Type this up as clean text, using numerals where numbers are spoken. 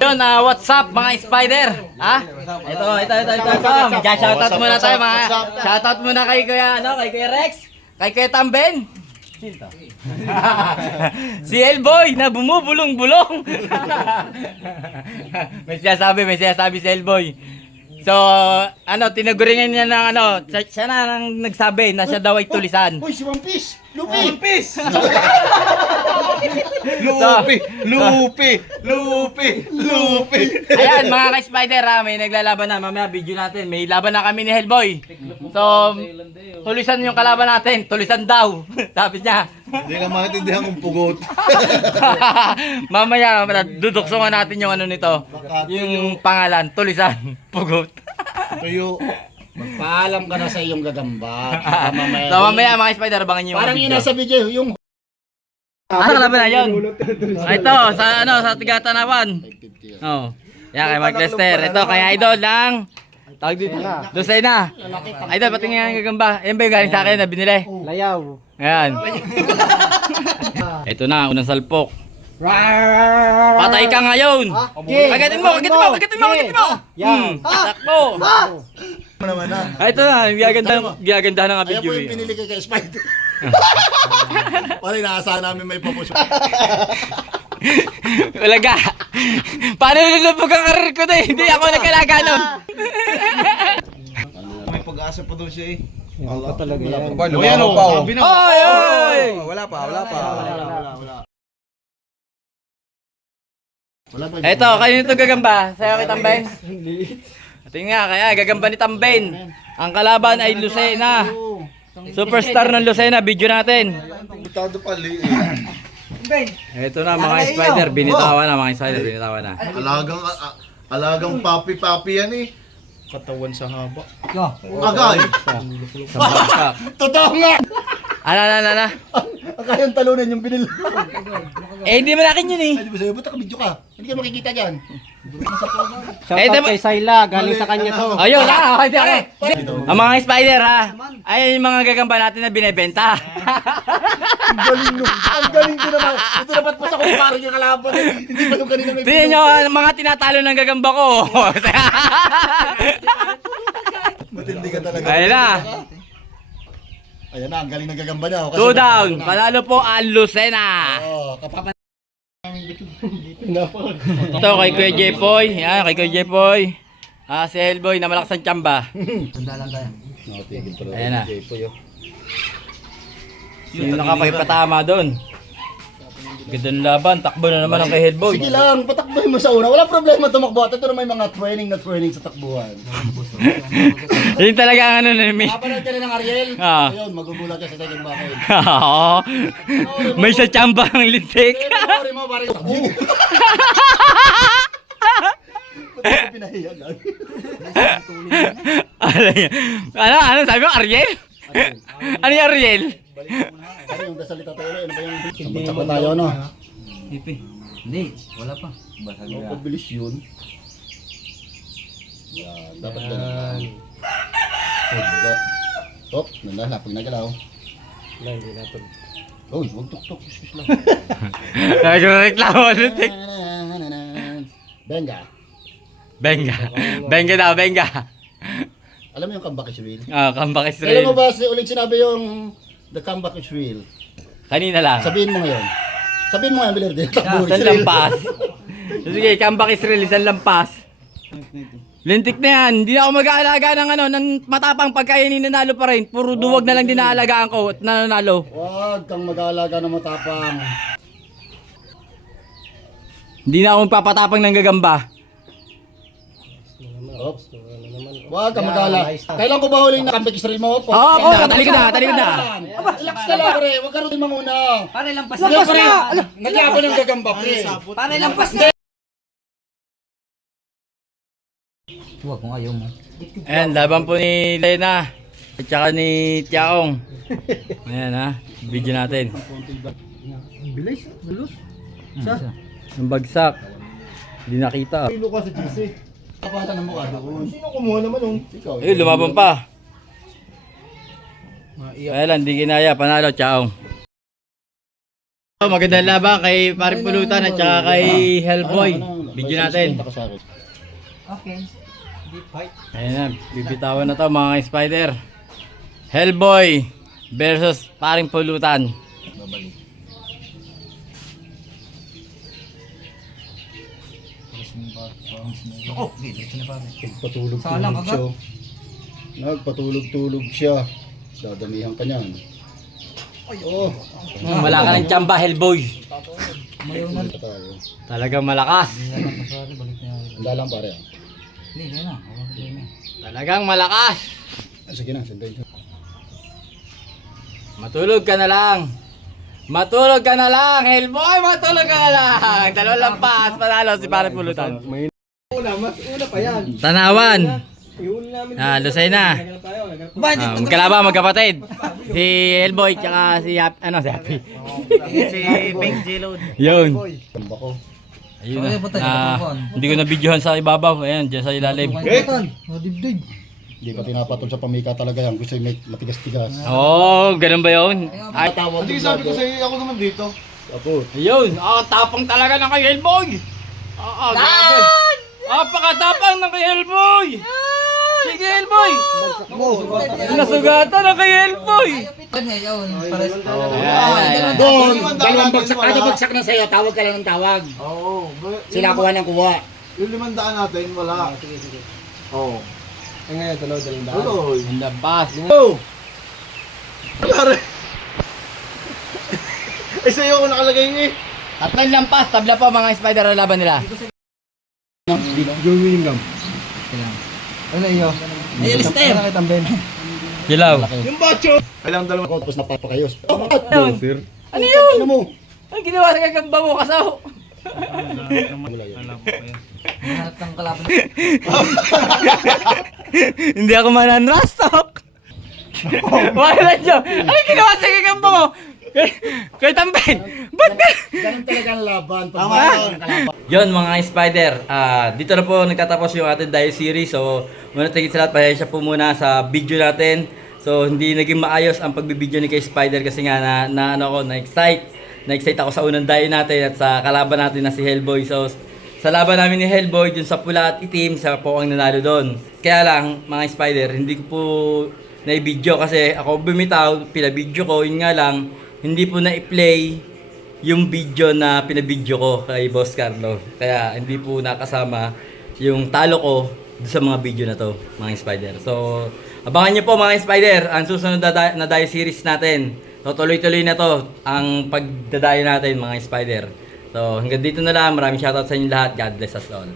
Yun, what's up mga spider? Ha? Ito. Shoutout muna tayo mga. Shoutout muna kay Kuya Rex, kay Kuya Tamben. Sino to? Si Elboy na bumubulong-bulong. may sinasabi si Elboy. So, tinaguringan niya ng siya na nang nagsabi na siya daw ay tulisan. Uy, si One Piece! Lupi! Lupi! Ayan mga ka-spider may naglalaban na. Mamaya video natin. May laban na kami ni Hellboy. So, tulisan yung kalaban natin. Tulisan daw. Sabi niya. Hindi na maintindihan kung pugot. Mamaya, duduksungan natin yung nito. Yung pangalan. Tulisan. Pugot. Tuyo. Magpaalam ka na sa iyong gagamba. So, mamaya mga spider, abangan nyo yung Parang video. yun nasa video, yung... Kalaban na yun. Ito, sa Tigatanawan. Oh. Yan kay Mark Lester. Ito kay Idol lang. Tawag dito. Lucena. Idol, patingin nga yung gagamba. Yan ba yung galing sa akin na binili? Layaw. Ayan. Ito na, unang salpok. Patay ka ngayon. Agatin mo. Yan. Takbo. Naman na. Ito na, gaganda ng Ayan po video. yung pinili kay Spider. Parang inaasahan namin may promotion. Ulaga. Paano nilulubog ang karir ko na hindi ako nagkalaga nun. May pag-asa pa daw siya eh. Yan pa talaga yan. Ayan o, sabi na. Oy! Wala pa. Wala pa. Eto, kayo nito gagamba. Sa'yo kay Tamben. Tingnan nga, kaya gagamba ni Tamben. Ang kalaban ay Lucena. Superstar ng Lucena, video natin. Butado pali. Eto na mga spider, binitawan na. Alagang papi-papi yan eh. Katawan sa haba. Agay. Sa bagsak. Totoo nga. Ano? Akayang talunan yung binili. Hindi mo akin yun eh. Ay, di ba sa'yo, ba't nakabidyo ka? Hindi ka makikita dyan. Shoutout kay Sayla, galing sa kanya to. Ayun hindi ako. Ang mga spider ay yung mga gagamba natin na binebenta. Ang galing no. Ang galing ko naman. Ito dapat pa sa kung parang yung kalaban. Hindi pa yung kanina may Tingnan nyo ang mga tinatalo ng gagamba ko. Matindi ka talaga. Ayun na. Ayan na, ang galing ng gagamba niya. 2 down. Panalo po ang Lucena. Oo, kapag... Ito kay Kuya Jepoy. Yan, kay Kuya Jepoy. Si Hellboy na malakas ang tsamba. Ayan na. Sino nakapagpatama doon? Ganda ng laban. Takbo na naman ang kay Hellboy. Sige lang, patakboy mo sa una. Wala problema tumakbo. At ito na may mga training sa takbuhan. Yun talaga ang namin. Kapanood ka rin ng Ariel. Ah. Ayun, magugulat ka sa second bakit. Oo. May sa tsamba ang lintik. Sorry mo, parang takbo. Ba't ako pinahiya lang? Ano sabi mo, Ariel? Ano yung Ariel? Ano yung dasalita tayo? Ano ba yung sabot-sabot tayo, no? Hindi, wala pa. Ang pagbilis yun. Yan, dapat ganun. Top, nandala, pag nagalaw. Hindi natin. Uy, huwag tuk-tuk, kuskus lang. Nagreklamo lintik. Benga. Benga daw, benga. Alam mo yung comeback is real? Comeback is Alam mo real. ba, ulit sinabi yung the comeback is real? Kanina lang. Sabihin mo ngayon. Sabihin mo ngayon, Bilarde. Takbo, Isang lampas. Sige, comeback is real, isang lampas. Lintik na yan. Hindi na ako mag-aalaga ng matapang pagka yan nanalo pa rin. Puro duwag na lang din naalagaan ko at nananalo. Huwag kang mag-aalaga ng matapang. Hindi na ako magpapatapang ng gagamba. Oops. Huwag kang mag-aalaga. Kailan ko ba huling na comeback is real mo? Oo, talikod na. Relax ka lang, pre. Huwag ka rin manguna. Pare, lampas Lampas na! Naglaban ng gagamba, pre. Pare, lampas na. Huwag kung ayaw mo. Ayan, laban po ni Lena. At saka ni Tiaong. Ayan video natin. Bilis, bilis. Ang bagsak. Hindi nakita. Pilo ka sa GC. Kapatan ng mukha doon. Sino kumuha naman yung? Ikaw. Lumaban pa. Kaya lang, di kinaya. Panalo, Tiaong. Magandang laban kay Paring Pulutan at saka kay Hellboy. video natin. Okay. Ayan na, bibitawan na to mga spider. Hellboy versus paring pulutan. Nagpatulog-tulog siya. Nagpatulog-tulog siya. Dadamihan ka niyan. Oh, Wala ka ng tsamba, Hellboy. balik tayo. Talagang malakas. Handa lang pare. Talagang malakas. Sige na, sandayin. Matulog ka na lang. Matulog ka na lang, Hellboy. Matulog ka na lang. Dalawang lampas, panalo si paring pulutan. Una pa yan. Tanawan. Ihuli namin. Lusay na. Magkalaban, magkapatid. Si Hellboy tsaka si Happy. Ano si Happy? Si Pink J-Load. Yun. Tamba ko. Ayun na. Hindi ko na videohan sa ibabaw. Ayan, dyan sa ilalim. Hindi ka pinapatol sa pamika talaga yan. Gusto yung may matigas-tigas. Oh, ganun ba yun? Ay, Tawag Hindi, sabi ko sa'yo, ako naman dito. Ako. ayun. Tapang talaga ng kay Hellboy. Grabe. Pakatapang ng kay Hellboy. Sige, Hellboy. Nasugatan ng kay Hellboy. Doon, dalawang bagsak. Ano bagsak na sa'yo? Tawag ka lang ng tawag. Oo. Sila kuha ng kuha. Yung 500 natin, wala. Oo. Eh ngayon, dalawang daan. Tuloy. Ang labas. Oh! Pare! Eh, sa'yo ako nakalagay nga eh. Tatlong lampas. Tabla po mga spider ang laban nila. Ano iyo? Ay, Lister! Ano kitang Ben? Kilaw. Yung bacho! Kailang dalawang Ako, tapos napapakayos. Ano yun? Ano mo? Ang ginawa sa kagamba mo, kasaw. Hanap kang kalaban. Hindi ako mananrastok. Wala dyan. Ano ginawa sa kagamba mo? Kay Tamben. Ba't ka? Ganun talaga ang laban. Tama yun. Yun mga spider, dito na po nagtatapos yung ating dive series. So, muna tingin sa lahat, pasensya po muna sa video natin. So, hindi naging maayos ang pagbibideo ni kay Spider kasi nga na-excite ako sa unang dive natin at sa kalaban natin na si Hellboy. So, sa laban namin ni Hellboy, dun sa pula at itim, siya po ang nanalo doon. Kaya lang, mga spider, hindi ko po na-video kasi ako bumitaw, pinabidyo ko, yun nga lang, hindi po na-play yung video na pinabidyo ko kay Boss Carlo. Kaya hindi po nakasama yung talo ko sa mga video na to, mga spider. So, abangan nyo po mga spider, ang susunod na dive series natin. So, tuloy-tuloy na to ang pagdadayo natin mga spider. So, hanggang dito na lang. Maraming shoutout sa inyo lahat. God bless us all.